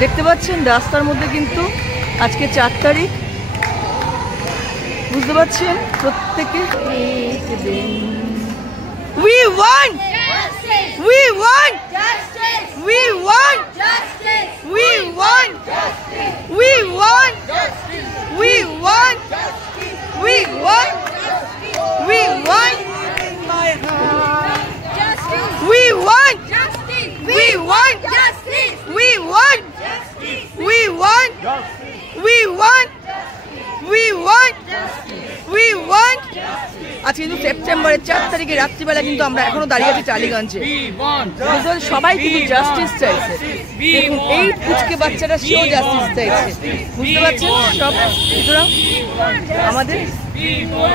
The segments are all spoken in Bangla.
দেখতে পাচ্ছেন রাস্তার মধ্যে কিন্তু আজকে 4 তারিখ, বুঝতে পারছেন প্রত্যেকে। We want justice. We want justice. We want justice. We want justice. We want justice. We want justice. We want justice. We want my heart. Justice. We want justice. We want justice. We want justice. We want justice. We want We want We want আজ কিন্তু সেপ্টেম্বরের 4 তারিখে রাত্রিবেলা কিন্তু আমরা এখনো দাঁড়িয়ে আছি টালিগঞ্জে। সবাই কিন্তু জাস্টিস চাইছে। দেখুন এই কুচকে বাচ্চারা সেও জাস্টিস চাইছে, বুঝতে পারছেন সব। সুতরাং আমাদের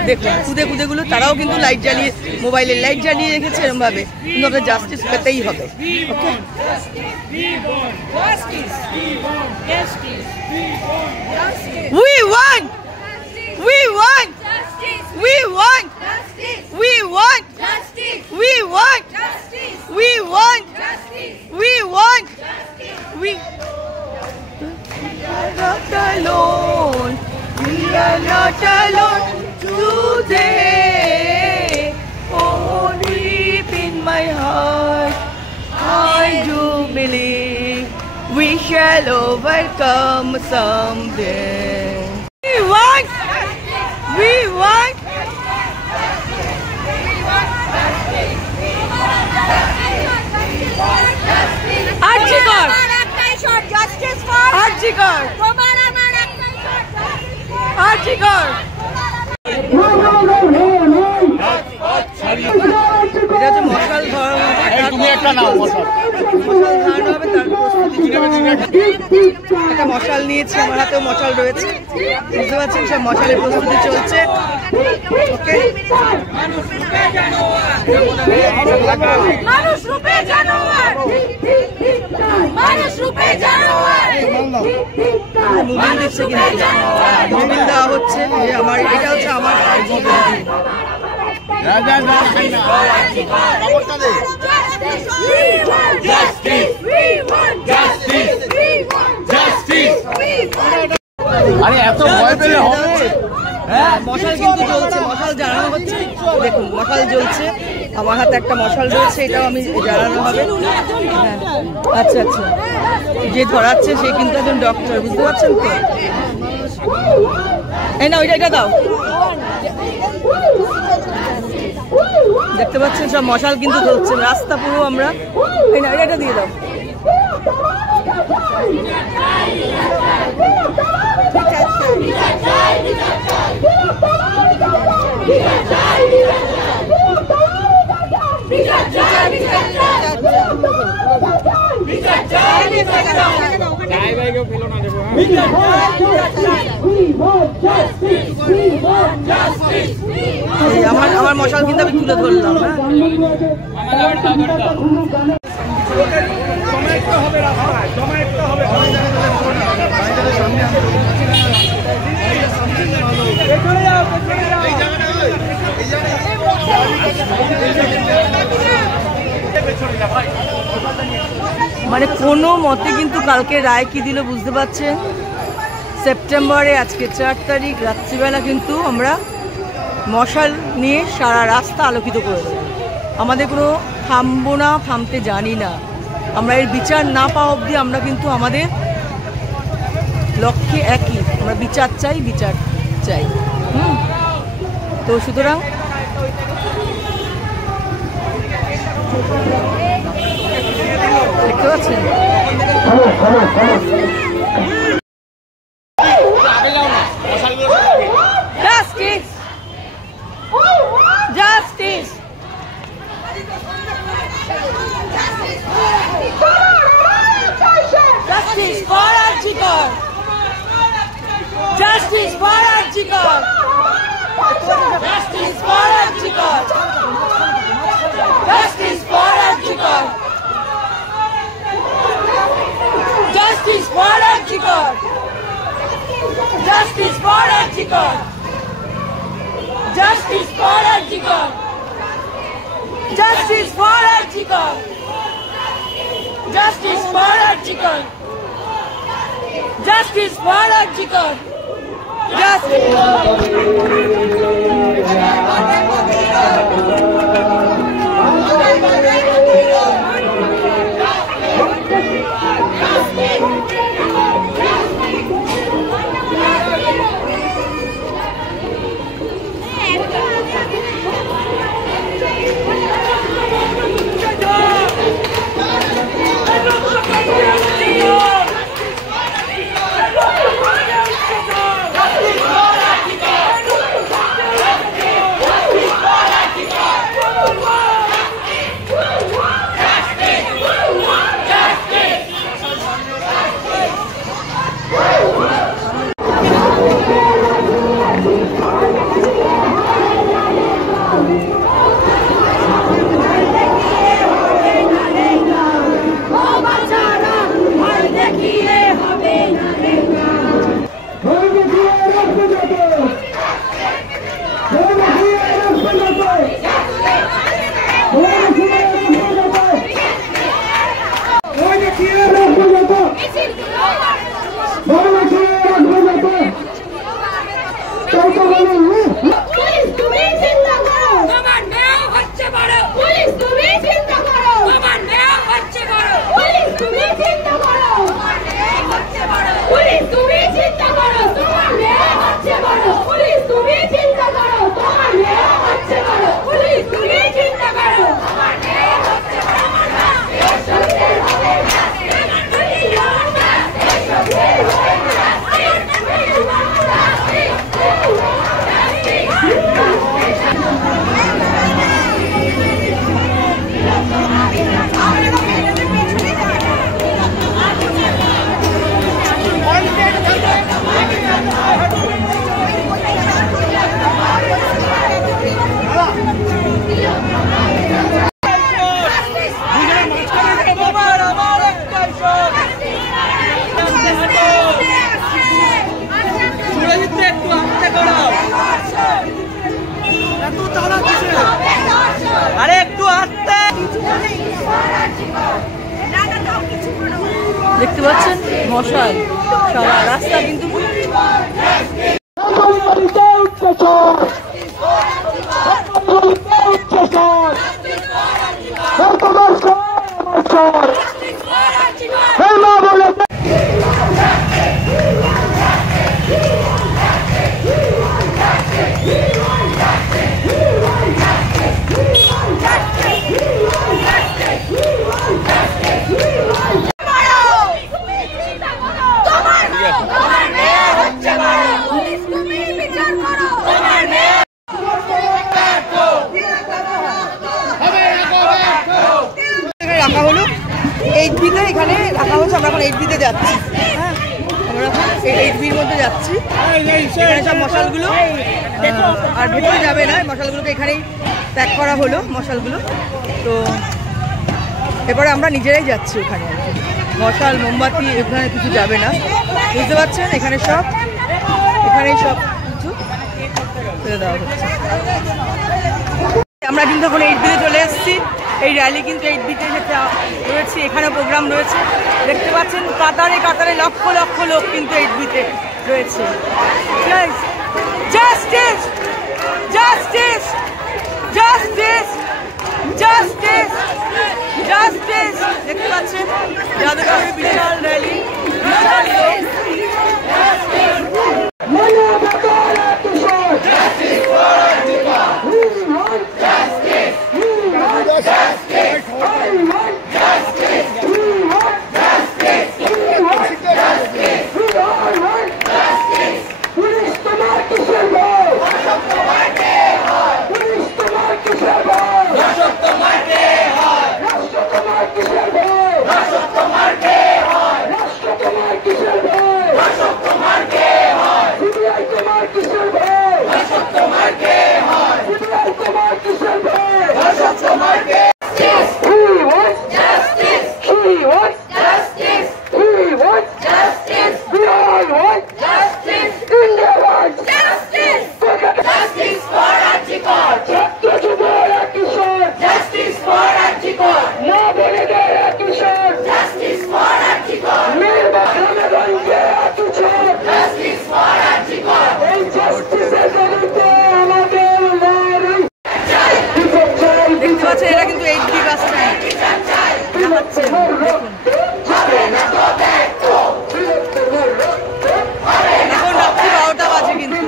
দেখুন খুদে খুদেগুলো তারাও কিন্তু লাইট জ্বালিয়ে, মোবাইলের লাইট জ্বালিয়ে রেখেছে এরকম ভাবে, কিন্তু আমাদের জাস্টিস পেতেই হবে। ওকে, We want We want justice. We want justice. We want justice. We want justice. We want justice. We want justice. We are not alone. We are not alone today. Oh, deep in my heart, I do believe we shall overcome someday. We want We want Arjikar justice for Arjikar Arjikar এটা হচ্ছে মশাল ধরানো হবে, তুমি একটা নাও মশাল ধরানো হবে, তার প্রস্তুতি একটা মশাল নিয়েছি, আমার হাতেও মশাল রয়েছে, বুঝতে পারছেন সব মশালের প্রস্তুতি চলছে। ওকে, মানুষ রূপে জানোয়ার, মানুষ রূপে জানোয়ার, মোবাইল দিচ্ছে কিনা, মোবাইল দেওয়া হচ্ছে যে আমার, এটা হচ্ছে আমার মশাল কিন্তু জ্বলছে, মশাল জ্বালানো হচ্ছে। দেখুন মশাল জ্বলছে, আমার হাতে একটা মশাল রয়েছে, এটাও আমি জ্বালানো হবে। হ্যাঁ, আচ্ছা আচ্ছা, যে ধরাচ্ছে সে কিন্তু একজন ডক্টর, বুঝতে পারছেন তো। এই না ওইটা, এটা দাও। দেখতে পাচ্ছেন সব মশাল কিন্তু জ্বলছে, রাস্তা পুরো আমরা। এই না এটা দিয়ে দাও। আমার মশাল কিন্তু আমি তুলে ধরলাম। মানে কোনো মতে কিন্তু কালকে রায় কি দিল বুঝতে পারছেন। সেপ্টেম্বরে আজকে 4 তারিখ রাত্রিবেলা কিন্তু আমরা মশাল নিয়ে সারা রাস্তা আলোকিত করে দেবো। আমাদের কোনো থামবো না, থামতে জানি না। আমরা এর বিচার না পাওয়া অবধি আমরা কিন্তু আমাদের লক্ষ্যে একই, আমরা বিচার চাই, বিচার চাই। তো সুতরাং দেখতে পাচ্ছেন justice, justice, justice for Arjikar, justice for Arjikar, justice for Arjikar, justice for Arjikar, justice for Arjikar, justice for Arjikar, justice for Arjikar, justice for Arjikar, justice for Arjikar, Justice for Archikar. দেখতে পাচ্ছেন মশাল সারা রাস্তা কিন্তু রাখা হলো 8B তে এখানে রাখা হচ্ছে। আমরা এখন 8B তে যাচ্ছি। হ্যাঁ, আমরা এখন 8B এর মধ্যে যাচ্ছি। এখানে সব মশালগুলো আর ভেতরে যাবে না, মশালগুলোকে এখানেই প্যাক করা হলো মশালগুলো। তো এরপরে আমরা নিজেরাই যাচ্ছি ওখানে। মশাল মোমবাতি এখানে কিছু যাবে না, বুঝতে পারছেন? এখানেই সব কিছু ফেলে দেওয়া হচ্ছে। আমরা কিন্তু এখন 8B তে চলে এসেছি। এই র্যালি কিন্তু 8B তে রয়েছে, এখানে প্রোগ্রাম রয়েছে। দেখতে পাচ্ছেন কাতারে কাতারে লক্ষ লক্ষ লোক কিন্তু 8B তে রয়েছে। Justice justice justice justice justice দেখতে পাচ্ছেন যাদবপুরে বিশাল র্যালি, বিশাল লোক। রাষ্ট্র তোমার পাচ্ছেন এটা কিন্তু 8B বাস স্ট্যান্ড দেখাচ্ছেন, দেখুন এখন রাত্রি 12টা বাজে কিন্তু,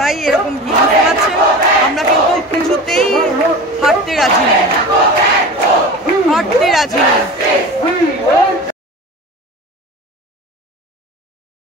তাই এরকম ভিড় বুঝতে পারছেন। আমরা কিন্তু কিছুতেই হাঁটতে রাজি নই, হাঁটতে রাজি নই।